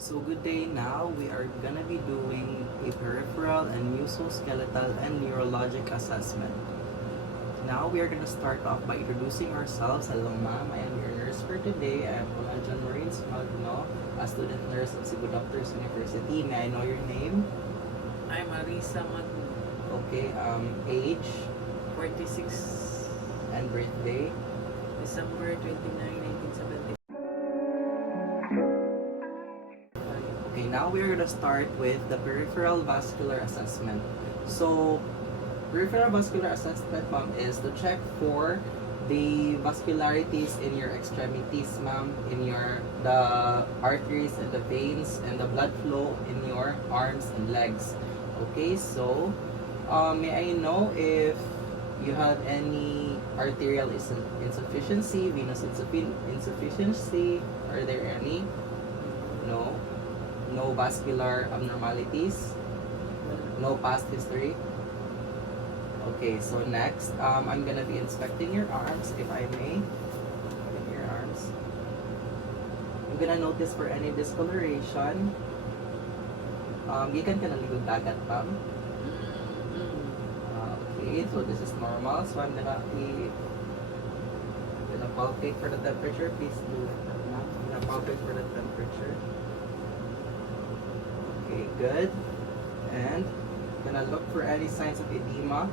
So good day. Now we are gonna be doing a peripheral and musculoskeletal and neurologic assessment. Now we are gonna start off by introducing ourselves. Hello ma'am, I am your nurse for today. I am John Maureen Magno, a student nurse at Cebu Doctors University. May I know your name? I'm Marisa Magno, Okay, age 46, and birthday. December 29, 1970. Okay, now we're gonna start with the peripheral vascular assessment. So, peripheral vascular assessment, ma'am, is to check for the vascularities in your extremities, ma'am, in the arteries and the veins and the blood flow in your arms and legs. Okay, so may I know if you have any arterial insufficiency, venous insufficiency? Are there any? No. No vascular abnormalities? No past history? Okay, so next, I'm gonna be inspecting your arms, if I may. Your arms. I'm gonna notice for any discoloration. Gikan ka na ligod dagat, ma'am. Okay, so this is normal. So I'm gonna palpate for the temperature. Please do that, ma'am. I'm gonna palpate for the temperature. Okay, good. And gonna look for any signs of edema.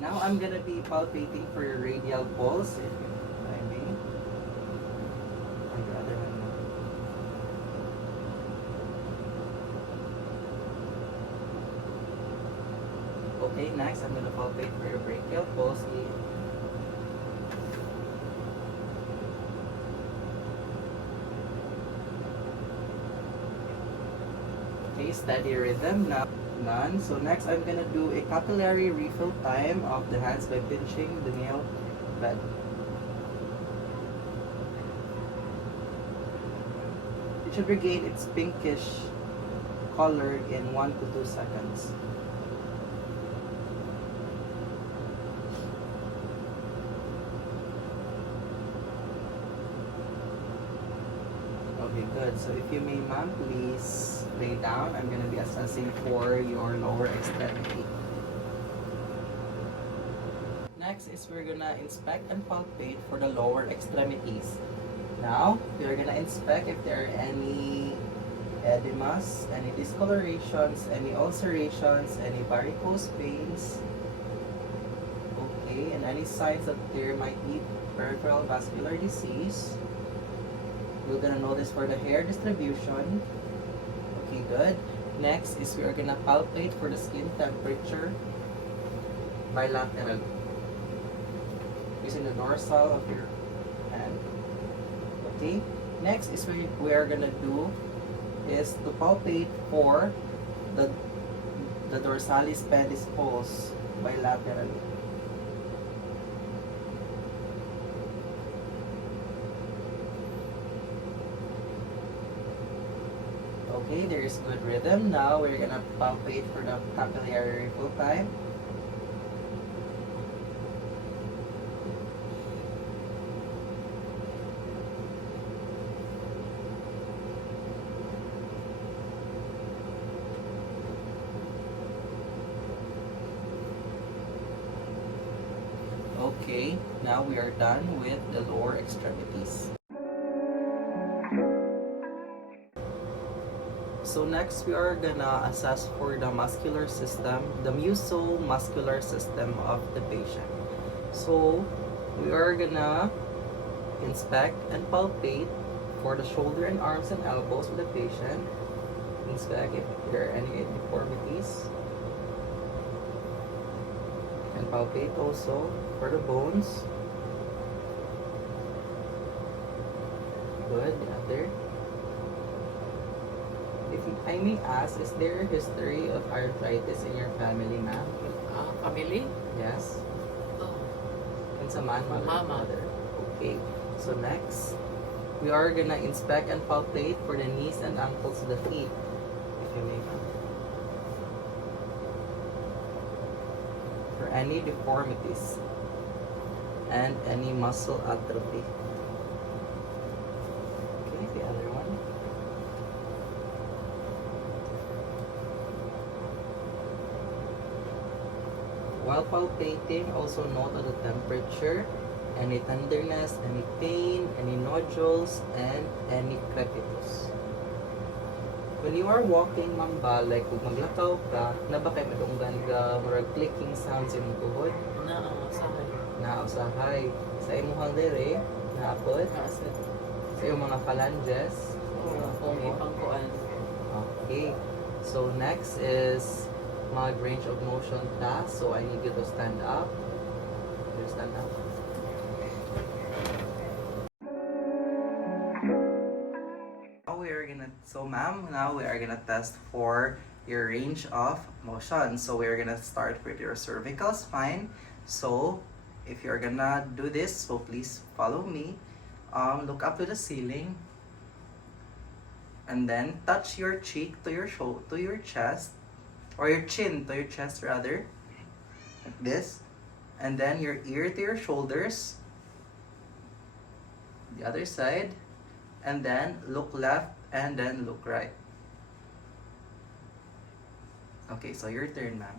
Now I'm gonna be palpating for your radial pulse, if I may. On your other hand. Okay, next I'm gonna palpate for your brachial pulse. Okay, steady rhythm. Now none. So next I'm gonna do a capillary refill time of the hands by pinching the nail bed. It should regain its pinkish color in 1 to 2 seconds. Okay, good. So if you may, ma'am, please lay down. I'm going to be assessing for your lower extremity. Next is we're going to inspect and palpate for the lower extremities. Now, we're going to inspect if there are any edemas, any discolorations, any ulcerations, any varicose veins. Okay, and any signs that there might be peripheral vascular disease. We're gonna notice for the hair distribution. Okay, good. Next is we are gonna palpate for the skin temperature bilaterally using the dorsal of your hand. Okay. Next is we are gonna do is to palpate for the dorsalis pedis pulse bilaterally. Okay, there is good rhythm. Now we're gonna palpate for the capillary refill time. Okay, now we are done with the lower extremities. So next we are gonna assess for the muscular system, the musomuscular system of the patient. So we are gonna inspect and palpate for the shoulder and arms and elbows of the patient. Inspect if there are any deformities. And palpate also for the bones. Good, the other. If I may ask, is there a history of arthritis in your family, ma'am? Family? Yes. Oh. And sa man, mother, Mama. father. Okay. So next, we are gonna inspect and palpate for the knees and ankles of the feet. If you may, ma'am. For any deformities and any muscle atrophy. While palpating, also note the temperature, any tenderness, any pain, any nodules, and any crepitus. When you are walking, ma'am ba, like kung maglakaw ka, na ba kayo madunggan ka, murag clicking sounds yung tuhod? Sahay. Nausahay. Sa imuhang dire, naapod? Asset. Sa iyong mga phalanges? Kung ipangkuan. Okay. So next is mag range of motion task. So I need you to stand up. You stand up. Now we are gonna test for your range of motion. So we are gonna start with your cervical spine. So if you're gonna do this, so please follow me. Look up to the ceiling, and then touch your cheek to your to your chest, or your chin to your chest rather, like this, and then your ear to your shoulders, the other side, and then look left and then look right. Okay, so your turn, ma'am.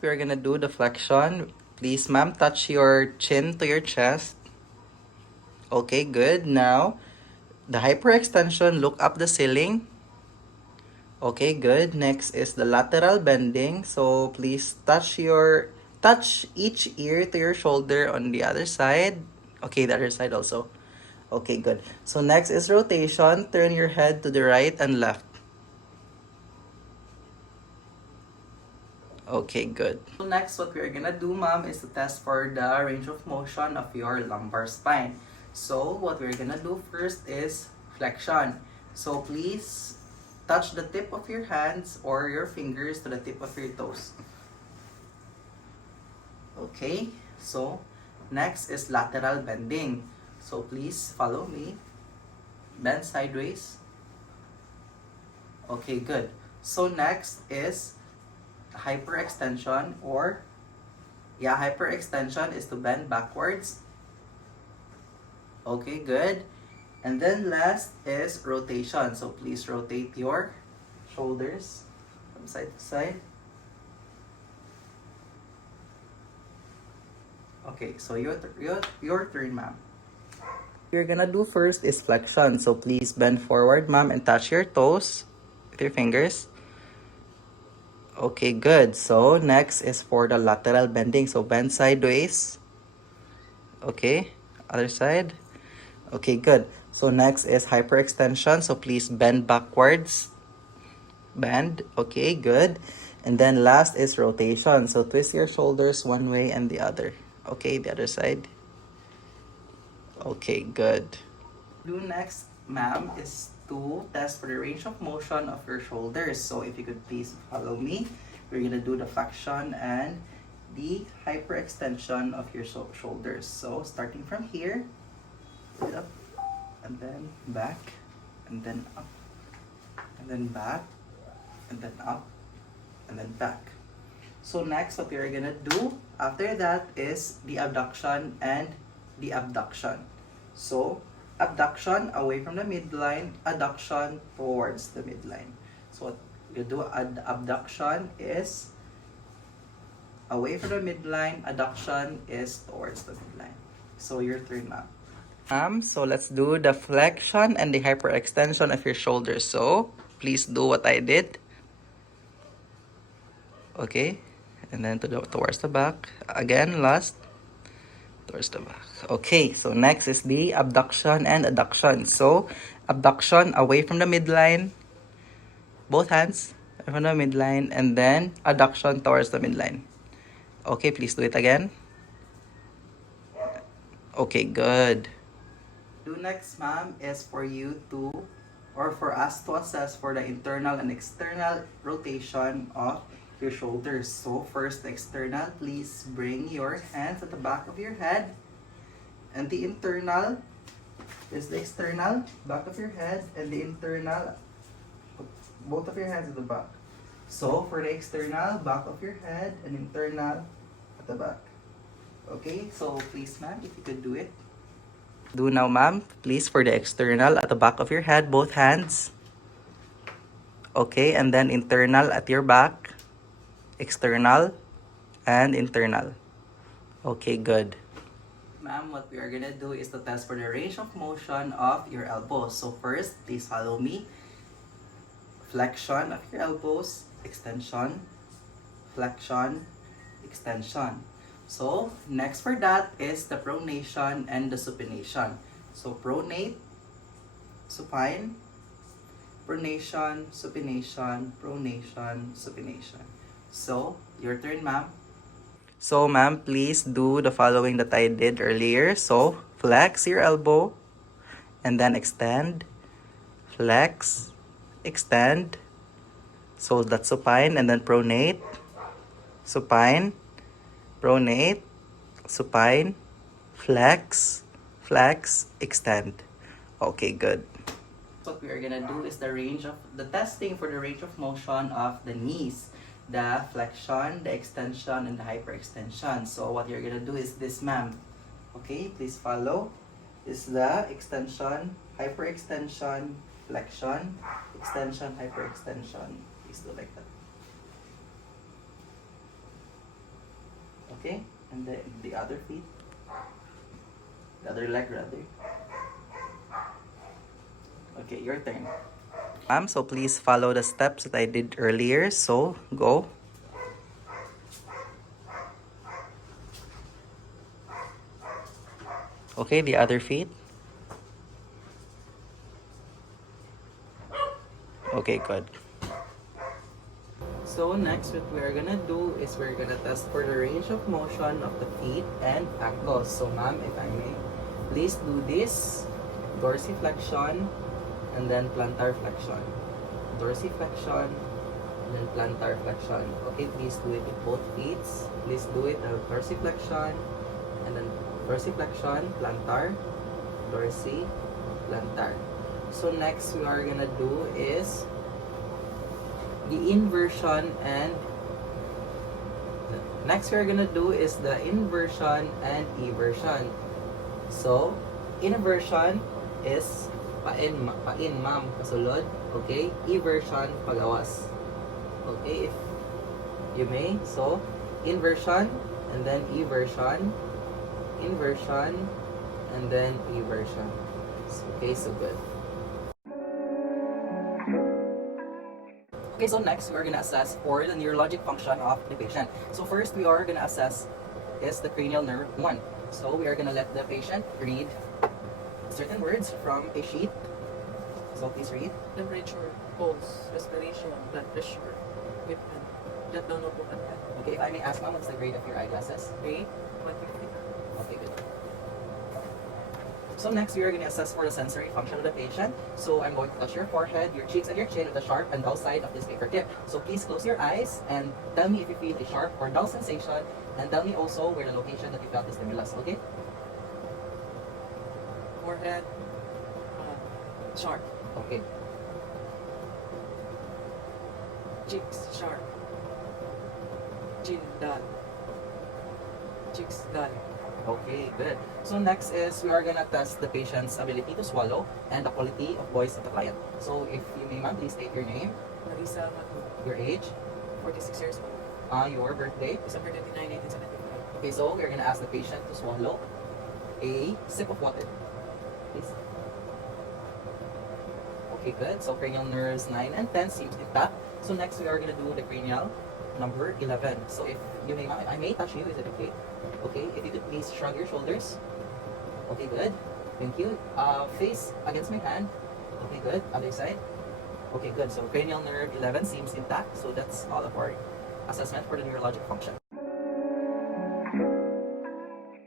We're gonna do the flexion. Please, ma'am, touch your chin to your chest. Okay, good. Now, the hyperextension, look up the ceiling. Okay, good. Next is the lateral bending. So please touch each ear to your shoulder on the other side. Okay, the other side also. Okay, good. So next is rotation. Turn your head to the right and left. Okay, good. So next, what we're gonna do, ma'am, is to test for the range of motion of your lumbar spine. So what we're gonna do first is flexion. So please touch the tip of your hands or your fingers to the tip of your toes. Okay, so next is lateral bending. So please follow me. Bend sideways. Okay, good. So next is hyperextension, or hyperextension is to bend backwards. Okay, good. And then last is rotation. So please rotate your shoulders from side to side. Okay, so your turn, ma'am. What you're gonna do first is flexion. So please bend forward, ma'am, and touch your toes with your fingers. Okay, good. So next is for the lateral bending. So bend sideways. Okay, other side. Okay, good. So next is hyperextension. So please bend backwards. Bend. Okay, good. And then last is rotation. So twist your shoulders one way and the other. Okay, the other side. Okay, good. Do next, ma'am, is to test for the range of motion of your shoulders. So if you could please follow me, we're gonna do the flexion and the hyperextension of your shoulders. So starting from here, up, and then back, and then up, and then back, and then up, and then back. So next, what we're gonna do after that is the abduction and the abduction. So abduction away from the midline, adduction towards the midline. So what you do abduction is away from the midline, adduction is towards the midline. So your turn, ma'am. So let's do the flexion and the hyperextension of your shoulders. So please do what I did. Okay, and then towards the back. Again, last. Towards the back. Okay, so next is the abduction and adduction. So, abduction away from the midline, both hands from the midline, and then adduction towards the midline. Okay, please do it again. Okay, good. Do next, ma'am, is for you to, or for us to assess for the internal and external rotation of your shoulders. So first, the external, please bring your hands at the back of your head, and the internal is the external back of your head, and the internal, both of your hands at the back. So for the external, back of your head, and internal at the back. Okay, so please, ma'am, if you could do it. Do now, ma'am, please, for the external at the back of your head, both hands. Okay, and then internal at your back. External and internal. Okay, good. Ma'am, what we are gonna do is to test for the range of motion of your elbows. So first, please follow me. Flexion of your elbows, extension, flexion, extension. So, next for that is the pronation and the supination. So, pronate, supine, pronation, supination, pronation, supination. So, your turn, ma'am. So, ma'am, please do the following that I did earlier. So, flex your elbow and then extend, flex, extend. So, that's supine and then pronate, supine, pronate, supine, flex, flex, extend. Okay, good. What we are gonna do is the testing for the range of motion of the knees, the flexion, the extension, and the hyperextension. So what you're gonna do is this, ma'am. Okay, please follow. Is the extension, hyperextension, flexion, extension, hyperextension. Please do like that. Okay, and the other feet, the other leg rather. Okay, your turn. So please follow the steps that I did earlier. So, go. Okay, the other feet. Okay, good. So next, what we're gonna do is we're gonna test for the range of motion of the feet and ankles. So ma'am, if I may, please do this dorsiflexion and then plantar flexion. Dorsiflexion and then plantar flexion. Okay, please do it with both feet. Please do it dorsiflexion and then dorsiflexion, plantar, dorsi, plantar. So next we are gonna do is the inversion and next we're gonna do is the inversion and eversion. So inversion is pain ma'am, kasulod. Okay, eversion pagawas. Okay, if you may. So inversion and then eversion, inversion and then eversion. Okay, so good. Okay, so next we're gonna assess for the neurologic function of the patient. So first we are gonna assess is the cranial nerve 1. So we are gonna let the patient read certain words from a sheet. So please read. Temperature, pulse, respiration, blood pressure, equipment, jot down notebook and pen. Okay, if I may ask, ma'am, what's the grade of your eyeglasses? Grade 150. Okay, good. So next, we are going to assess for the sensory function of the patient. So I'm going to touch your forehead, your cheeks, and your chin with the sharp and dull side of this paper tip. So please close your eyes and tell me if you feel a sharp or dull sensation, and tell me also where the location that you felt the stimulus, okay? Forehead, sharp. Okay. Cheeks, sharp. Chin, dull. Cheeks, dull. Okay, good. So next is we are gonna test the patient's ability to swallow and the quality of voice of the client. So if you may, ma'am, please state your name, Marisa Matu, your age, 46 years old. your birthday. December 29, 1975. Okay, so we're gonna ask the patient to swallow a sip of water, please. Okay, good. So cranial nerves 9 and 10 seems intact. So next we are gonna do the cranial number 11. So if you may, ma'am, I may touch you, is it okay? Okay, if you could please shrug your shoulders. Okay, good. Thank you. Face against my hand. Okay, good. Other side. Okay, good. So cranial nerve 11 seems intact. So that's all of our assessment for the neurologic function.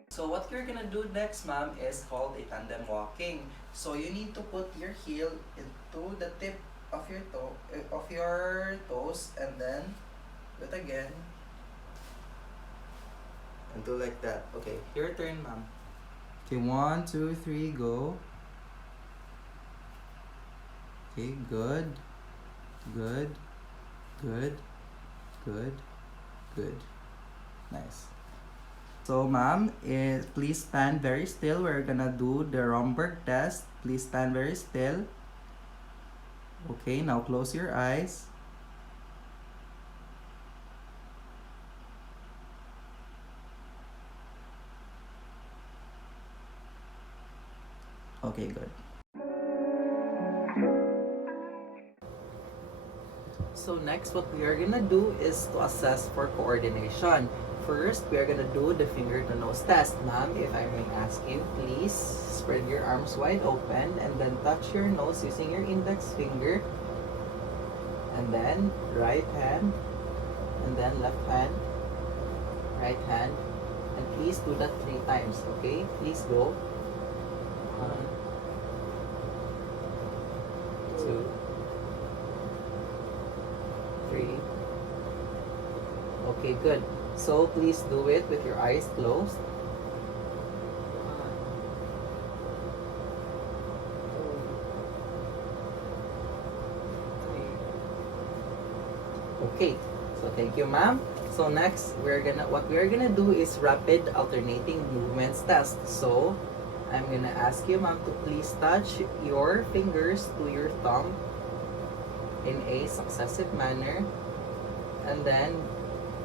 So what you're gonna do next, ma'am, is called a tandem walking. So you need to put your heel into the tip of your toes, and then do it again. And do like that. Okay, your turn, ma'am. Okay, 1, 2, 3, go. Okay, good. Good. Good. Good. Good. Nice. So, ma'am, please stand very still. We're gonna do the Romberg test. Please stand very still. Okay, now close your eyes. Okay, good. So next, what we are gonna do is to assess for coordination. First, we are gonna do the finger to nose test. Ma'am, if I may ask you, please spread your arms wide open and then touch your nose using your index finger. And then right hand, and then left hand, right hand. And please do that 3 times, okay? Please go. 1, 2, 3. Okay, good. So please do it with your eyes closed. 1, 2, 3. Okay. So thank you, ma'am. So next, what we're gonna do is rapid alternating movements test. So I'm gonna ask you, ma'am, to please touch your fingers to your thumb in a successive manner, and then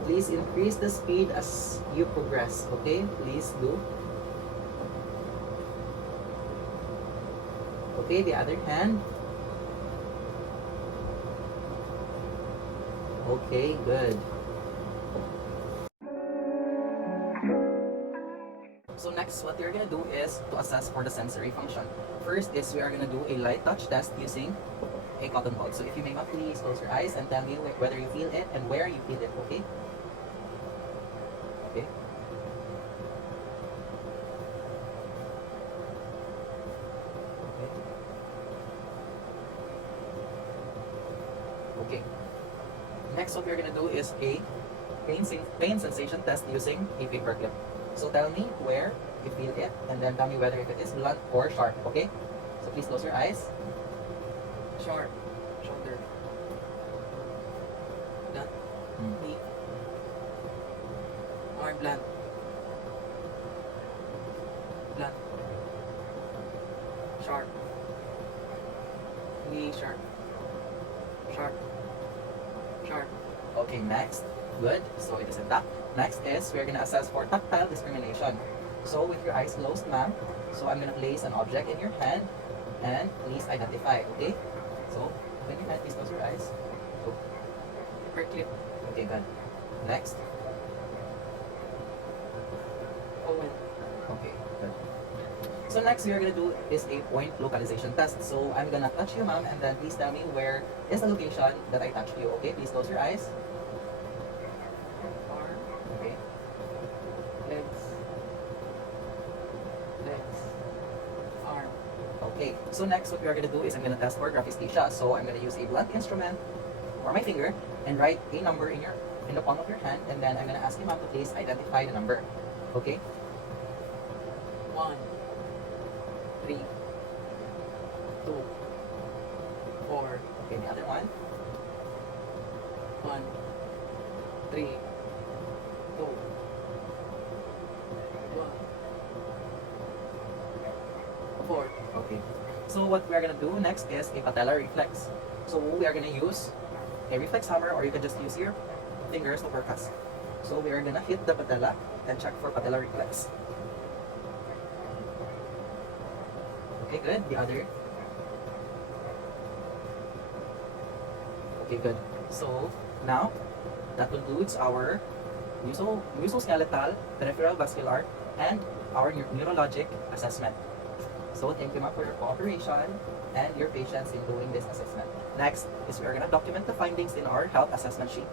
please increase the speed as you progress. Okay, please do. Okay, the other hand. Okay, good. So next, what we're gonna do is to assess for the sensory function. First is we are gonna do a light touch test using a cotton ball. So if you may ma'am, please close your eyes and tell me whether you feel it and where you feel it, okay? Okay. Okay. Next, what we're gonna do is a pain sensation test using a paper clip. So tell me where you feel it, and then tell me whether if it is blunt or sharp, okay? So please close your eyes. Sharp. Shoulder. Blunt. Knee. Arm blunt. Blunt. Sharp. Knee sharp. Sharp. Sharp. Okay, next. Good. So it is intact. Next is we're gonna assess for tactile discrimination. So with your eyes closed, ma'am, so I'm gonna place an object in your hand and please identify, okay? So when you hand, please close your eyes. Go. Paper clip. Okay, good. Next. Owen. Okay, good. So next we are gonna do is a point localization test. So I'm gonna touch you, ma'am, and then please tell me where is the location that I touched you. Okay, please close your eyes. Arm. Okay. Legs. Legs. Arm. Okay. So next what we are gonna do is I'm gonna test for graphesthesia. So I'm gonna use a blunt instrument or my finger and write a number in the palm of your hand, and then I'm gonna ask you, ma'am, to please identify the number. Okay. 1, 3, 2, 4. Okay, the other one. 1, 3, 2, 1, 4. Okay. So what we are gonna do next is a patellar reflex. So we are gonna use a reflex hammer, or you can just use your fingers to percuss. So we are gonna hit the patella and check for patellar reflex. Okay, good. The other. Okay, good. So now that concludes our musculoskeletal, peripheral vascular, and our neurologic assessment. So thank you, ma'am, for your cooperation and your patience in doing this assessment. Next is we are gonna document the findings in our health assessment sheet.